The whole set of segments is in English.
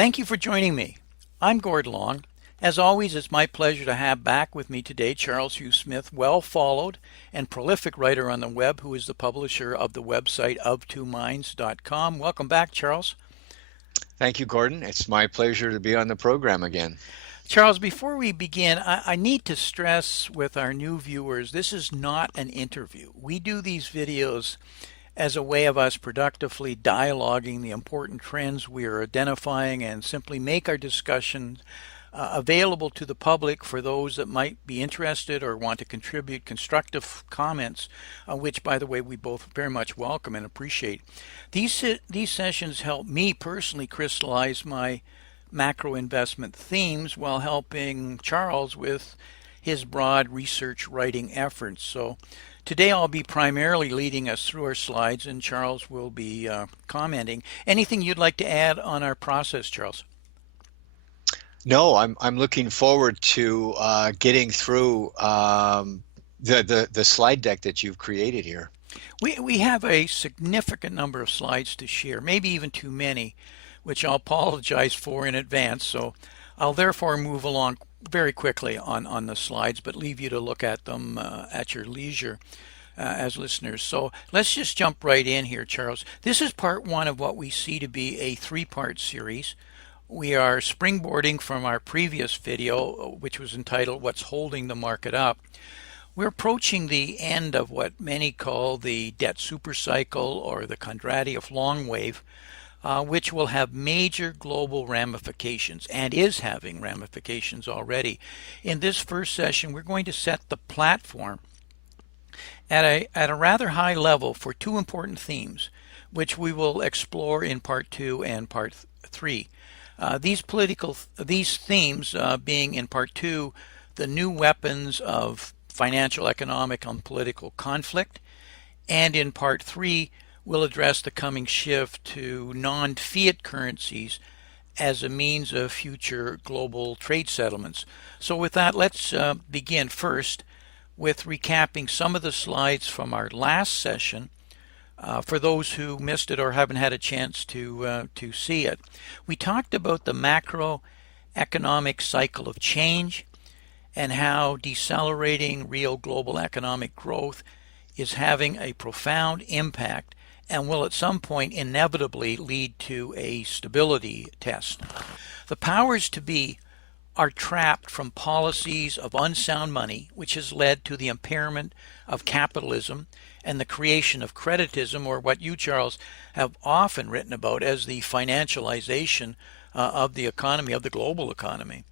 Thank you for joining me. I'm Gord Long. As always, it's my pleasure to have back with me today Charles Hugh Smith, well followed and prolific writer on the web, who is the publisher of the website of2minds.com. Welcome back, Charles. Thank you, Gordon. It's my pleasure to be on the program again. Charles, before we begin, I need to stress with our new viewers this is not an interview. We do these videos as a way of us productively dialoguing the important trends we are identifying and simply make our discussion available to the public for those that might be interested or want to contribute constructive comments, which, by the way, we both very much welcome and appreciate. These sessions help me personally crystallize my macro investment themes while helping Charles with his broad research writing efforts. So today I'll be primarily leading us through our slides, and Charles will be commenting. Anything you'd like to add on our process, Charles? No, I'm looking forward to getting through the slide deck that you've created here. We have a significant number of slides to share, maybe even too many, which I'll apologize for in advance. So I'll therefore move along very quickly on the slides, but leave you to look at them at your leisure as listeners. So let's just jump right in here, Charles. This is part one of what we see to be a three-part series. We are springboarding from our previous video, which was entitled What's Holding the Market Up. We're approaching the end of what many call the debt supercycle or the Kondratiev long wave, which will have major global ramifications and is having ramifications already. In this first session, we're going to set the platform at a rather high level for two important themes, which we will explore in part two and part three. These themes being in part two, the new weapons of financial, economic, and political conflict, and in part three, we'll address the coming shift to non-fiat currencies as a means of future global trade settlements. So with that, let's begin first with recapping some of the slides from our last session. For those who missed it or haven't had a chance to see it, we talked about the macroeconomic cycle of change and how decelerating real global economic growth is having a profound impact and will at some point inevitably lead to a stability test. The powers to be are trapped from policies of unsound money, which has led to the impairment of capitalism and the creation of creditism, or what you, Charles, have often written about as the financialization of the economy, of the global economy.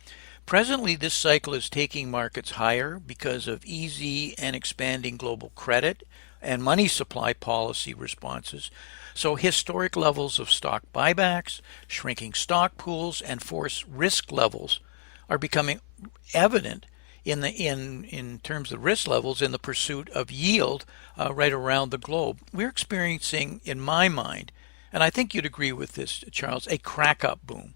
Presently, this cycle is taking markets higher because of easy and expanding global credit and money supply policy responses. So historic levels of stock buybacks, shrinking stock pools, and forced risk levels are becoming evident in terms of risk levels in the pursuit of yield right around the globe. We're experiencing, in my mind, and I think you'd agree with this, Charles, a crack-up boom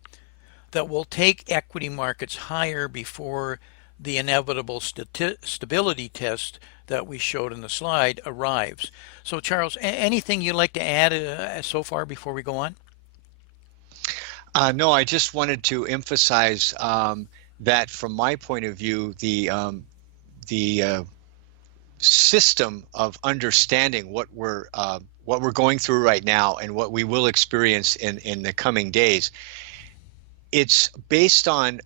that will take equity markets higher before the inevitable stability test that we showed in the slide arrives. So, Charles, anything you'd like to add so far before we go on? No, I just wanted to emphasize that from my point of view, the system of understanding what we're going through right now and what we will experience in the coming days, it's based on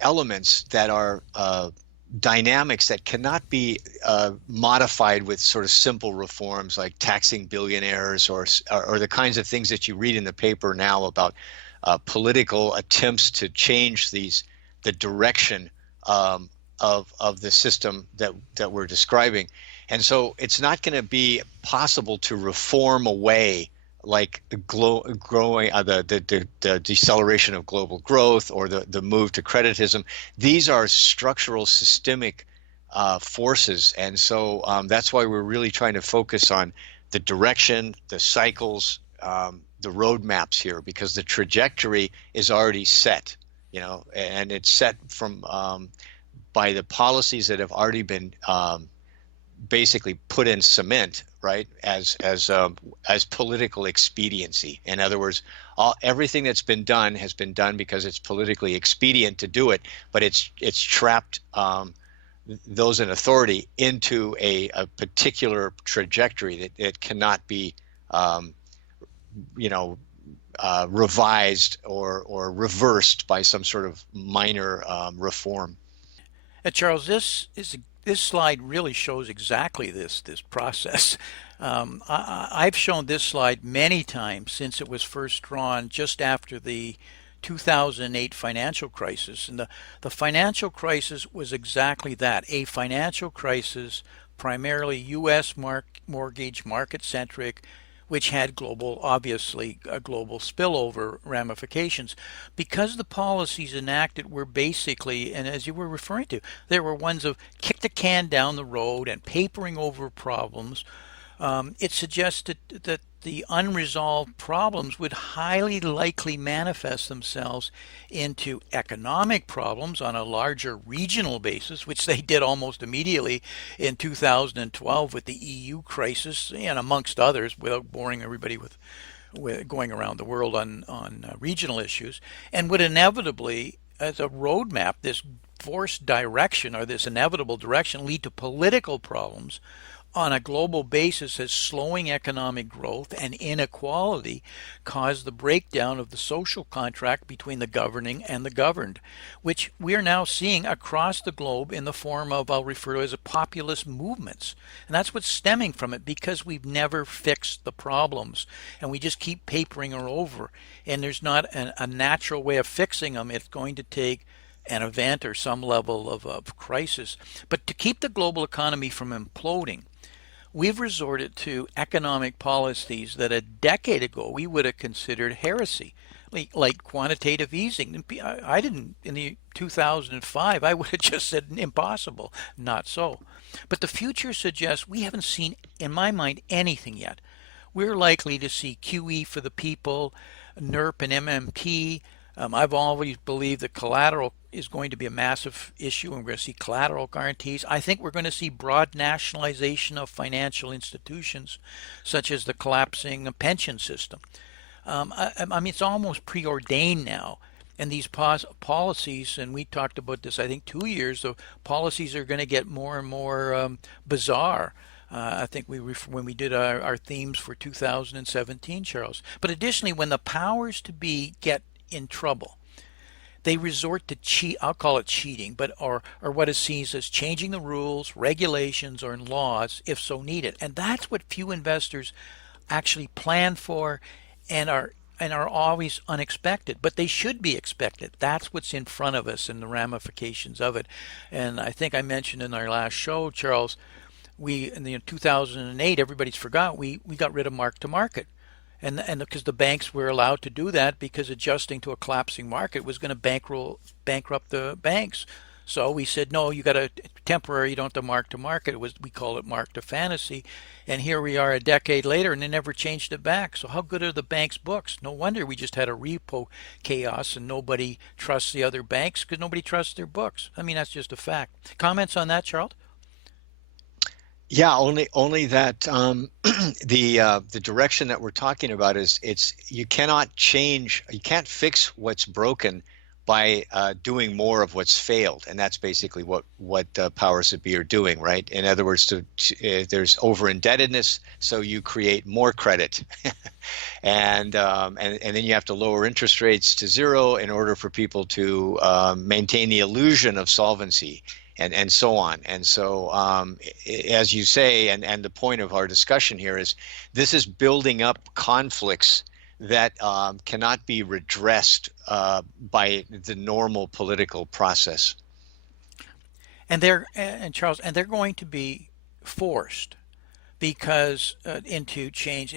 elements that are dynamics that cannot be modified with sort of simple reforms like taxing billionaires or the kinds of things that you read in the paper now about political attempts to change the direction of the system that we're describing. And so it's not going to be possible to reform away like the deceleration of global growth or the move to creditism. These are structural systemic forces, and so that's why we're really trying to focus on the direction, the cycles, the roadmaps here, because the trajectory is already set, and it's set from by the policies that have already been basically put in cement, right, as political expediency. In other words, everything that's been done has been done because it's politically expedient to do it, but it's trapped those in authority into a particular trajectory that it cannot be, um, you know, revised or reversed by some sort of minor reform. Charles, this slide really shows exactly this process. I've shown this slide many times since it was first drawn just after the 2008 financial crisis. And the financial crisis was exactly that, a financial crisis, primarily U.S. mortgage market centric, which had global, obviously, global spillover ramifications. Because the policies enacted were basically, and as you were referring to, there were ones of kick the can down the road and papering over problems. It suggested that the unresolved problems would highly likely manifest themselves into economic problems on a larger regional basis, which they did almost immediately in 2012 with the EU crisis and amongst others, without boring everybody with going around the world on regional issues, and would inevitably, as a roadmap, this forced direction or this inevitable direction lead to political problems on a global basis as slowing economic growth and inequality cause the breakdown of the social contract between the governing and the governed, which we are now seeing across the globe in the form of, I'll refer to as populist movements. And that's what's stemming from it, because we've never fixed the problems and we just keep papering her over. And there's not a natural way of fixing them. It's going to take an event or some level of crisis. But to keep the global economy from imploding, we've resorted to economic policies that a decade ago we would have considered heresy, like quantitative easing. I didn't, in the 2005, I would have just said impossible, not so. But the future suggests we haven't seen, in my mind, anything yet. We're likely to see QE for the people, NERP and MMT. I've always believed that collateral is going to be a massive issue, and we're going to see collateral guarantees. I think we're going to see broad nationalization of financial institutions, such as the collapsing pension system. I mean, it's almost preordained now. And these policies, and we talked about this, I think, 2 years, the policies are going to get more and more bizarre. I think when we did our themes for 2017, Charles. But additionally, when the powers to be get in trouble, they resort to cheat. I'll call it cheating, but or what is seen as changing the rules, regulations, or laws if so needed. And that's what few investors actually plan for, and are always unexpected. But they should be expected. That's what's in front of us and the ramifications of it. And I think I mentioned in our last show, Charles, we in the 2008, everybody's forgot we got rid of mark to market. And because the banks were allowed to do that, because adjusting to a collapsing market was going to bankrupt the banks. So we said, no, you got a temporary, you don't have to mark to market. We call it mark to fantasy. And here we are a decade later, and they never changed it back. So how good are the banks' books? No wonder we just had a repo chaos and nobody trusts the other banks, because nobody trusts their books. I mean, that's just a fact. Comments on that, Charles? Yeah, only that the direction that we're talking about is you cannot change, you can't fix what's broken by doing more of what's failed, and that's basically what powers that be are doing, right? In other words, there's over indebtedness, so you create more credit, and then you have to lower interest rates to zero in order for people to maintain the illusion of solvency. And so on. And so, as you say, and the point of our discussion here is, this is building up conflicts that cannot be redressed by the normal political process. And Charles, and they're going to be forced, because into change.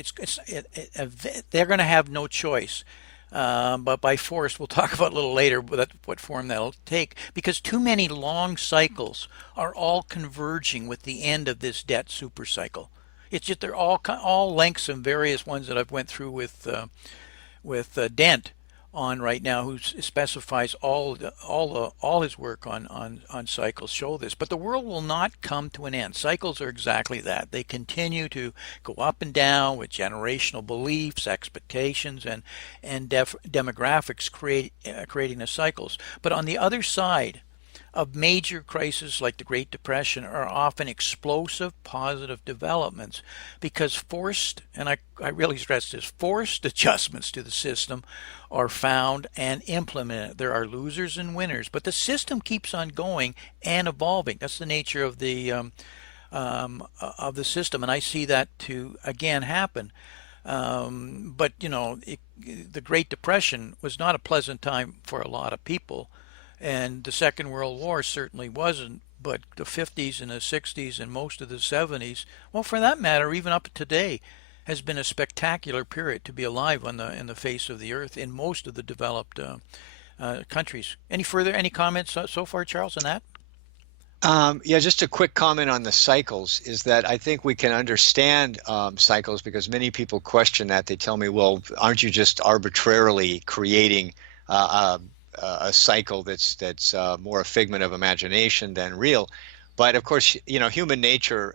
They're going to have no choice. But by force, we'll talk about a little later what form that'll take, because too many long cycles are all converging with the end of this debt super cycle. It's just they're all lengths, and various ones that I've went through with Dent on right now who specifies all his work on cycles show this. But the world will not come to an end. Cycles are exactly that. They continue to go up and down with generational beliefs, expectations, and demographics creating the cycles. But on the other side of major crises like the Great Depression are often explosive positive developments because forced, and I really stress this, forced adjustments to the system are found and implemented. There are losers and winners, but the system keeps on going and evolving. That's the nature of the system, and I see that to again happen. But the Great Depression was not a pleasant time for a lot of people, and the Second World War certainly wasn't. But the 50s and the 60s and most of the 70s, well, for that matter, even up to today, has been a spectacular period to be alive on the in the face of the earth in most of the developed countries. Any comments so far, Charles, on that? Yeah, just a quick comment on the cycles is that I think we can understand cycles because many people question that. They tell me, well, aren't you just arbitrarily creating a cycle that's more a figment of imagination than real? But of course, human nature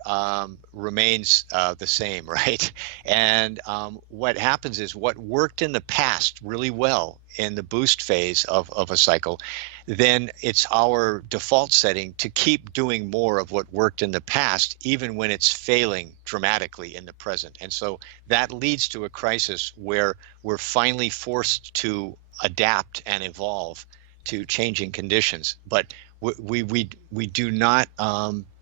remains the same, right? And what happens is what worked in the past really well in the boost phase of a cycle, then it's our default setting to keep doing more of what worked in the past, even when it's failing dramatically in the present. And so that leads to a crisis where we're finally forced to adapt and evolve to changing conditions. But we do not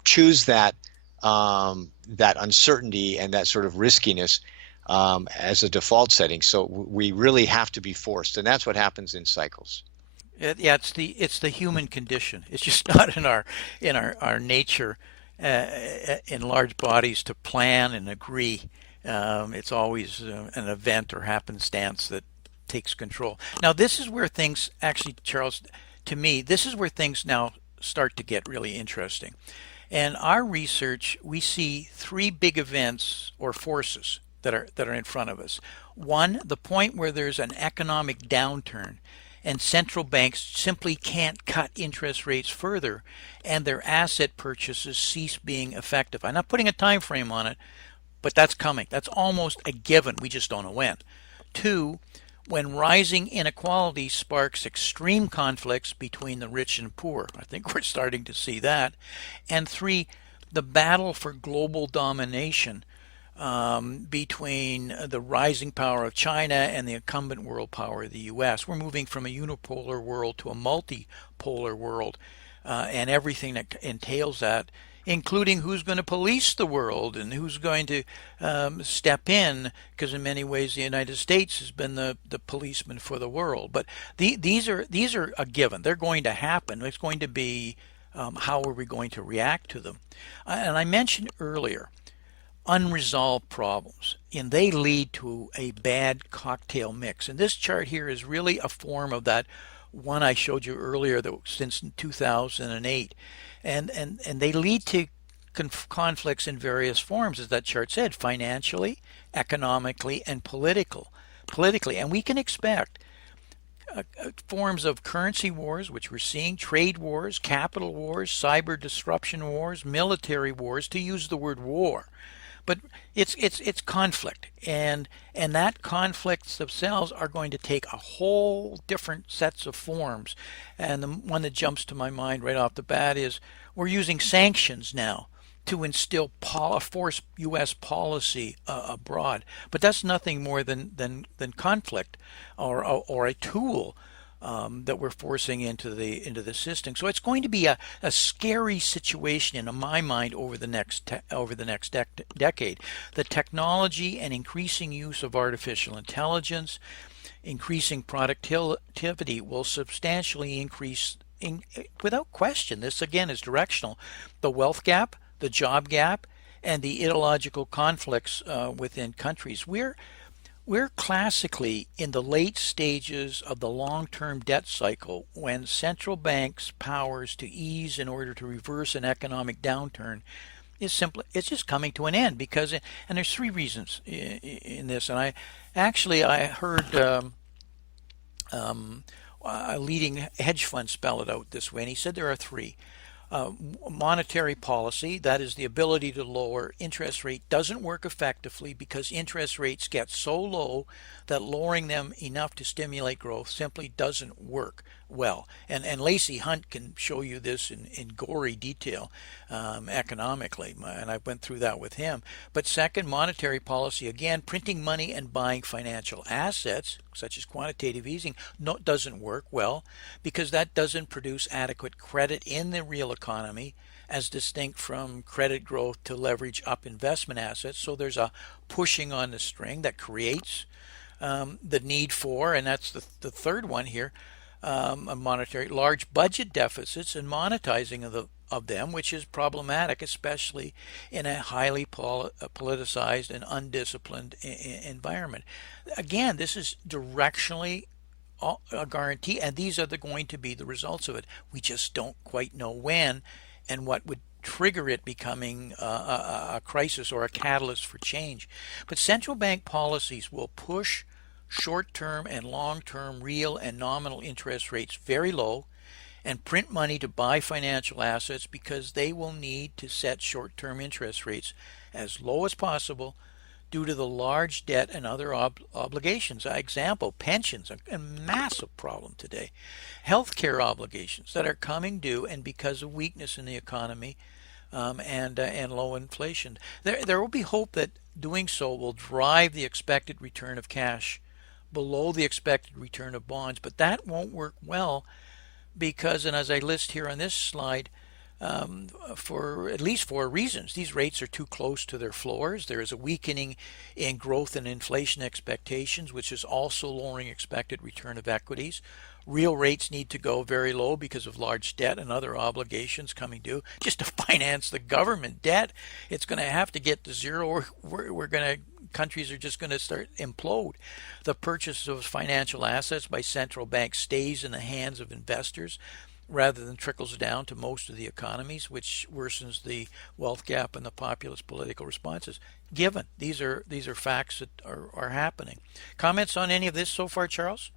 choose that that uncertainty and that sort of riskiness as a default setting. So we really have to be forced, and that's what happens in cycles. Yeah, it's the human condition. It's just not in our nature in large bodies to plan and agree. It's always an event or happenstance that takes control. Now, this is where things actually, Charles, to me, this is where things now start to get really interesting. And our research, we see three big events or forces that are in front of us. One, the point where there's an economic downturn and central banks simply can't cut interest rates further and their asset purchases cease being effective. I'm not putting a time frame on it, but that's coming. That's almost a given. We just don't know when. Two, when rising inequality sparks extreme conflicts between the rich and poor. I think we're starting to see that. And three, the battle for global domination between the rising power of China and the incumbent world power of the U.S. We're moving from a unipolar world to a multipolar world, and everything that entails that, including who's going to police the world and who's going to step in, because in many ways the United States has been the policeman for the world. But these are a given. They're going to happen. It's going to be how are we going to react to them? And I mentioned earlier unresolved problems, and they lead to a bad cocktail mix. And this chart here is really a form of that one I showed you earlier that since 2008. And they lead to conflicts in various forms, as that chart said, financially, economically, and politically. And we can expect forms of currency wars, which we're seeing, trade wars, capital wars, cyber disruption wars, military wars, to use the word war. But it's conflict, and that conflicts themselves are going to take a whole different sets of forms. And the one that jumps to my mind right off the bat is we're using sanctions now to instill force U.S. policy abroad. But that's nothing more than conflict or a tool that we're forcing into the system. So it's going to be a scary situation in my mind over the next decade. The technology and increasing use of artificial intelligence, increasing productivity will substantially increase, without question. This again is directional. The wealth gap, the job gap, and the ideological conflicts within countries. We're classically in the late stages of the long-term debt cycle when central banks' powers to ease in order to reverse an economic downturn it's just coming to an end because, and there's three reasons in this. And I heard A leading hedge fund spelled it out this way, and he said there are three. Uh, Monetary policy, that is the ability to lower interest rate, doesn't work effectively because interest rates get so low that lowering them enough to stimulate growth simply doesn't work well. And Lacey Hunt can show you this in gory detail economically, and I went through that with him. But second, monetary policy, again, printing money and buying financial assets, such as quantitative easing, no, doesn't work well because that doesn't produce adequate credit in the real economy as distinct from credit growth to leverage up investment assets. So there's a pushing on the string that creates the need for, and that's the third one here, a monetary large budget deficits and monetizing of them, which is problematic, especially in a highly politicized and undisciplined environment. Again, this is directionally a guarantee, and these are going to be the results of it. We just don't quite know when and what would trigger it becoming a crisis or a catalyst for change. But central bank policies will push short-term and long-term real and nominal interest rates very low and print money to buy financial assets because they will need to set short-term interest rates as low as possible due to the large debt and other obligations. Example, pensions, a massive problem today. Healthcare obligations that are coming due and because of weakness in the economy and low inflation. There will be hope that doing so will drive the expected return of cash below the expected return of bonds, but that won't work well because, and as I list here on this slide, for at least four reasons. These rates are too close to their floors. There is a weakening in growth and inflation expectations, which is also lowering expected return of equities. Real rates need to go very low because of large debt and other obligations coming due. Just to finance the government debt, it's going to have to get to zero, or we're going to countries are just going to start implode. The purchase of financial assets by central banks stays in the hands of investors rather than trickles down to most of the economies, which worsens the wealth gap and the populist political responses. Given these are facts that are happening. Comments on any of this so far, Charles?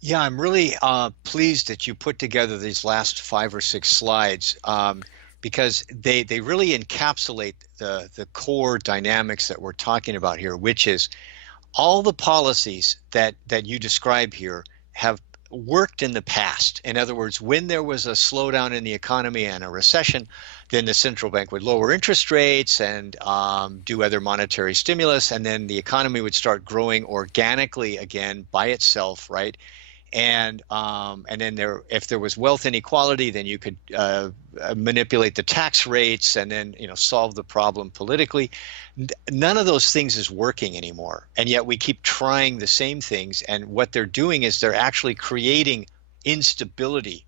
Yeah, I'm really pleased that you put together these last 5 or 6 slides because they really encapsulate the core dynamics that we're talking about here, which is all the policies that you describe here have worked in the past. In other words, when there was a slowdown in the economy and a recession, then the central bank would lower interest rates and do other monetary stimulus, and then the economy would start growing organically again by itself, right? And then if there was wealth inequality, then you could manipulate the tax rates and then solve the problem politically. None of those things is working anymore, and yet we keep trying the same things. And what they're doing is they're actually creating instability,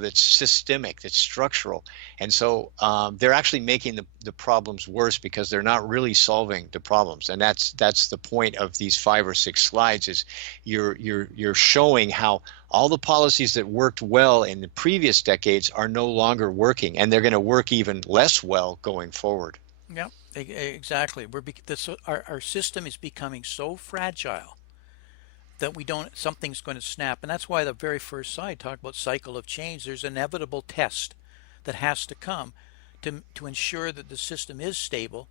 that's systemic, that's structural. And so they're actually making the problems worse because they're not really solving the problems. And that's the point of these 5 or 6 slides is you're showing how all the policies that worked well in the previous decades are no longer working, and they're going to work even less well going forward. Yeah, exactly. Our system is becoming so fragile that something's going to snap. And that's why the very first slide talked about cycle of change. There's an inevitable test that has to come to ensure that the system is stable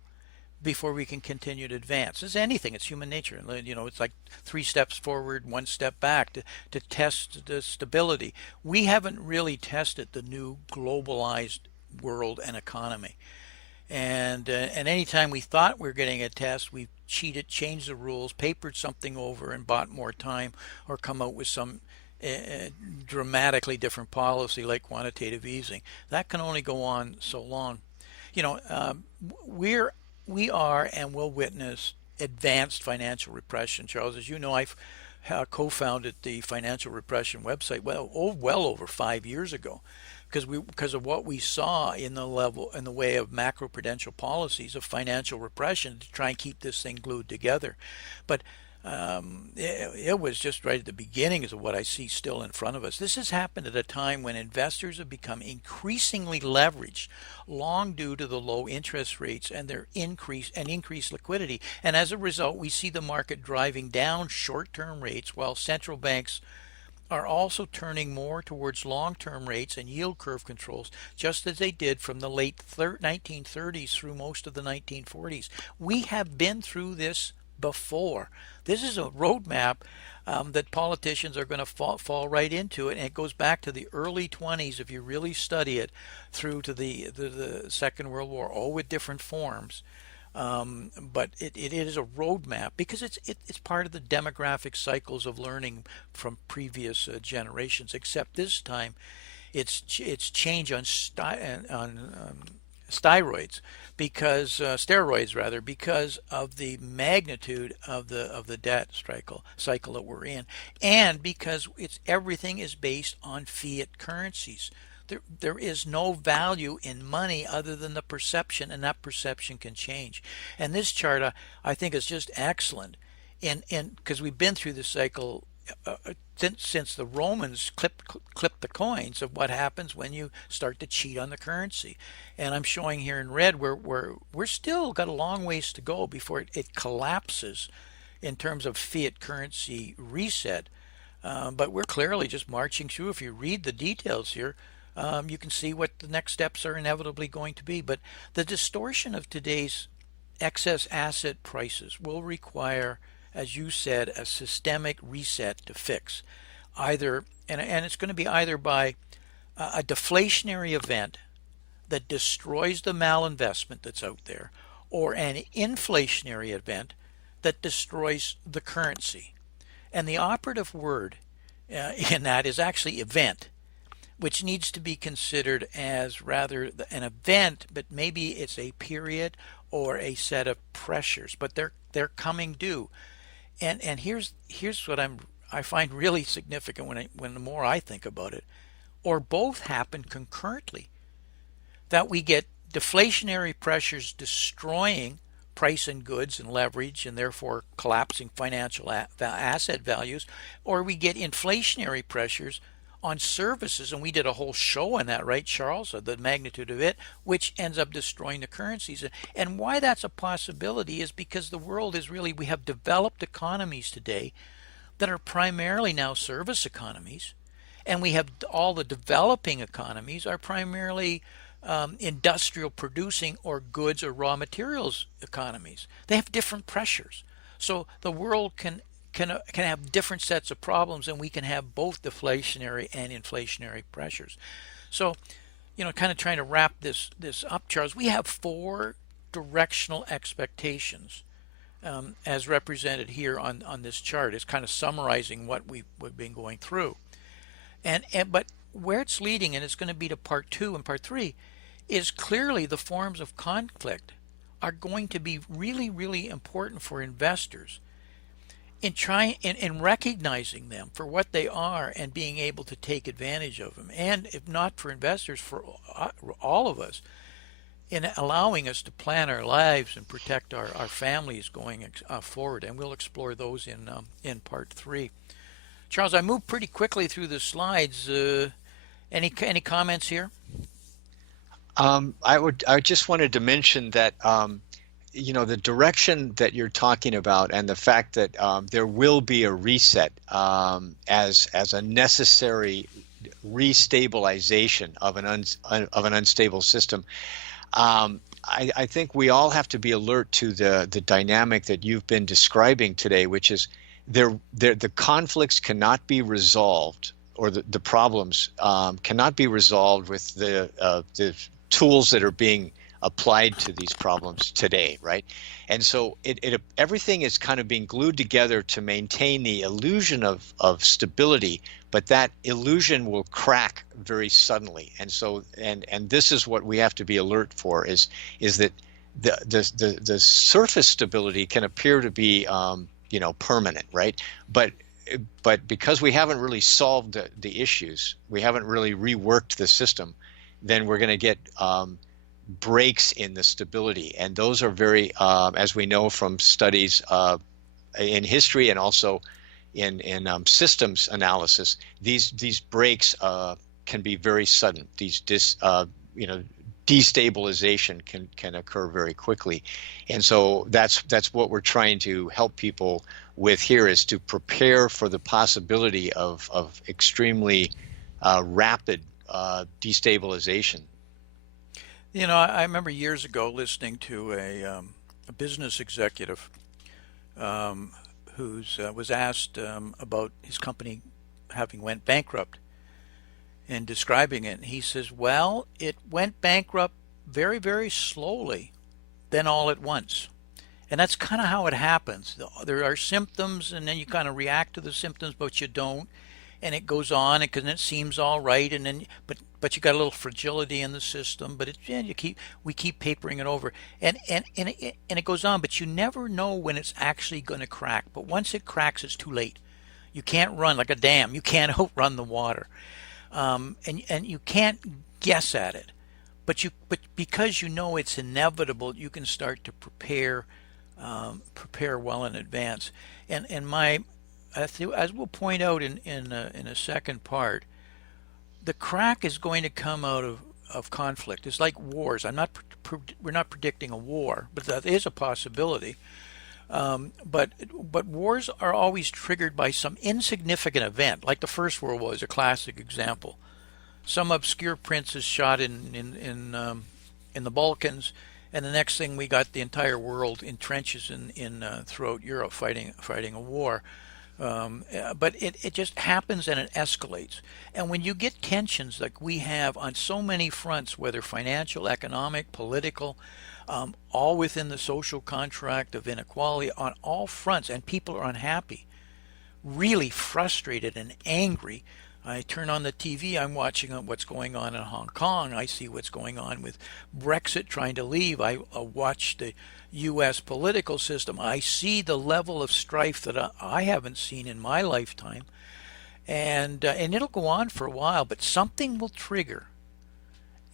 before we can continue to advance. As anything, it's human nature. It's like 3 steps forward, 1 step back to test the stability. We haven't really tested the new globalized world and economy. And anytime we thought we were getting a test, we've cheated, changed the rules, papered something over, and bought more time, or come out with some dramatically different policy like quantitative easing. That can only go on so long. We are and will witness advanced financial repression. Charles, as you know, I've co-founded the Financial Repression website well over 5 years ago, because of what we saw in the way of macroprudential policies of financial repression to try and keep this thing glued together. But It was just right at the beginnings of what I see still in front of us. This has happened at a time when investors have become increasingly leveraged, long due to the low interest rates and their increased liquidity. And as a result, we see the market driving down short-term rates while central banks are also turning more towards long-term rates and yield curve controls, just as they did from the late 1930s through most of the 1940s. We have been through this before. This is a roadmap that politicians are going to fall right into it, and it goes back to the early 20s if you really study it, through to the Second World War, all with different forms. But it is a roadmap because it's part of the demographic cycles of learning from previous generations. Except this time, it's change on steroids steroids rather, because of the magnitude of the debt cycle that we're in, and because everything is based on fiat currencies. There is no value in money other than the perception, and that perception can change. And this chart, I think, is just excellent, in because we've been through this cycle since the Romans clipped the coins of what happens when you start to cheat on the currency. And I'm showing here in red where we're still got a long ways to go before it collapses in terms of fiat currency reset. But we're clearly just marching through. If you read the details here, you can see what the next steps are inevitably going to be. But the distortion of today's excess asset prices will require, as you said, a systemic reset to fix. And it's going to be either by a deflationary event that destroys the malinvestment that's out there, or an inflationary event that destroys the currency. And the operative word in that is actually event, which needs to be considered as rather an event, but maybe it's a period or a set of pressures, but they're coming due. And here's what I find really significant when the more I think about it, or both happen concurrently, that we get deflationary pressures destroying price and goods and leverage and therefore collapsing financial asset values, or we get inflationary pressures on services, and we did a whole show on that, right, Charles, of the magnitude of it, which ends up destroying the currencies. And why that's a possibility is because the world is really, we have developed economies today that are primarily now service economies, and we have all the developing economies are primarily industrial producing or goods or raw materials economies. They have different pressures. So the world can have different sets of problems, and we can have both deflationary and inflationary pressures. So, kind of trying to wrap this up, Charles, we have four directional expectations as represented here on this chart. It's kind of summarizing what we've been going through. But where it's leading, and it's going to be to part two and part three, is clearly the forms of conflict are going to be really, really important for investors in recognizing them for what they are and being able to take advantage of them. And if not for investors, for all of us, in allowing us to plan our lives and protect our families going forward. And we'll explore those in part three. Charles, I moved pretty quickly through the slides. Any comments here? I just wanted to mention that the direction that you're talking about, and the fact that there will be a reset as a necessary restabilization of an unstable system. I think we all have to be alert to the dynamic that you've been describing today, which is the conflicts cannot be resolved, or the problems cannot be resolved with the tools that are being applied to these problems today, right? And so everything is kind of being glued together to maintain the illusion of stability, but that illusion will crack very suddenly. And so and this is what we have to be alert for, is that the surface stability can appear to be permanent, right? But because we haven't really solved the issues, we haven't really reworked the system, then we're going to get breaks in the stability, and those are very, as we know from studies, in history and also in systems analysis, these breaks can be very sudden. Destabilization can occur very quickly, and so that's what we're trying to help people with here, is to prepare for the possibility of extremely rapid destabilization. I remember years ago listening to a business executive who was asked about his company having went bankrupt and describing it. And he says, well, it went bankrupt very, very slowly, then all at once. And that's kind of how it happens. There are symptoms, and then you kind of react to the symptoms, but you don't. And it goes on, and it seems all right, and then but you got a little fragility in the system. But we keep papering it over, and it goes on. But you never know when it's actually going to crack. But once it cracks, it's too late. You can't run like a dam. You can't outrun the water, and you can't guess at it. But because you know it's inevitable, you can start to prepare well in advance. And as we'll point out in a second part, the crack is going to come out of conflict. It's like wars. We're not predicting a war, but that is a possibility. But wars are always triggered by some insignificant event, like the First World War is a classic example. Some obscure prince is shot in the Balkans, and the next thing we got the entire world in trenches in throughout Europe fighting a war. But it just happens and it escalates. And when you get tensions like we have on so many fronts, whether financial, economic, political, all within the social contract of inequality on all fronts, and people are unhappy, really frustrated and angry. I turn on the TV, I'm watching what's going on in Hong Kong. I see what's going on with Brexit trying to leave. I watch the U.S. political system. I see the level of strife that I haven't seen in my lifetime. And it'll go on for a while, but something will trigger.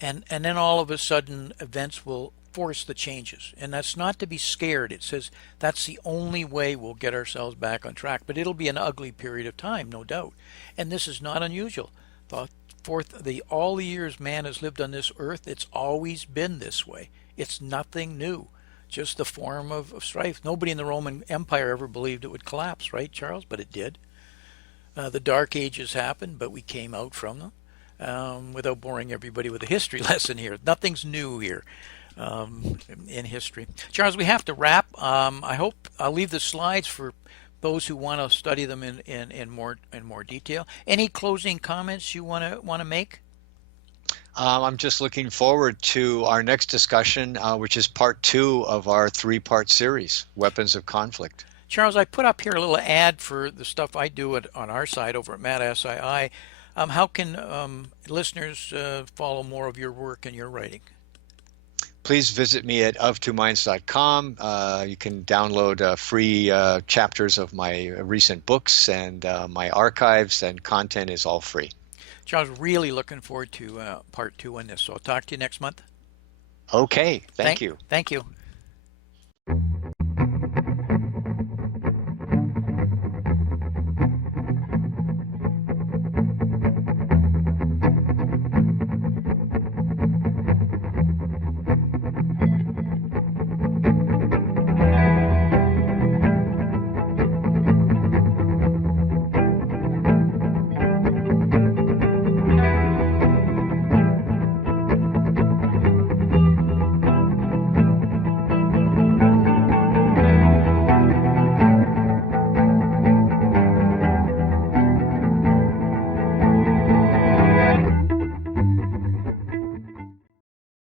And then all of a sudden, events will force the changes. And that's not to be scared. It says that's the only way we'll get ourselves back on track. But it'll be an ugly period of time, no doubt. And this is not unusual. All the years man has lived on this earth, it's always been this way. It's nothing new, just the form of strife. Nobody in the Roman Empire ever believed it would collapse, right, Charles? But it did. The Dark Ages happened, but we came out from them. Without boring everybody with a history lesson here, nothing's new here in history. Charles, we have to wrap. I hope I'll leave the slides for those who want to study them in more detail. Any closing comments you want to make? I'm just looking forward to our next discussion, which is part 2 of our 3-part series, Weapons of Conflict. Charles, I put up here a little ad for the stuff I do on our side over at MAD-SII. How can listeners follow more of your work and your writing? Please visit me at of2minds.com. You can download free chapters of my recent books, and my archives and content is all free. Charles, really looking forward to part 2 on this. So I'll talk to you next month. Okay, thank you. Thank you.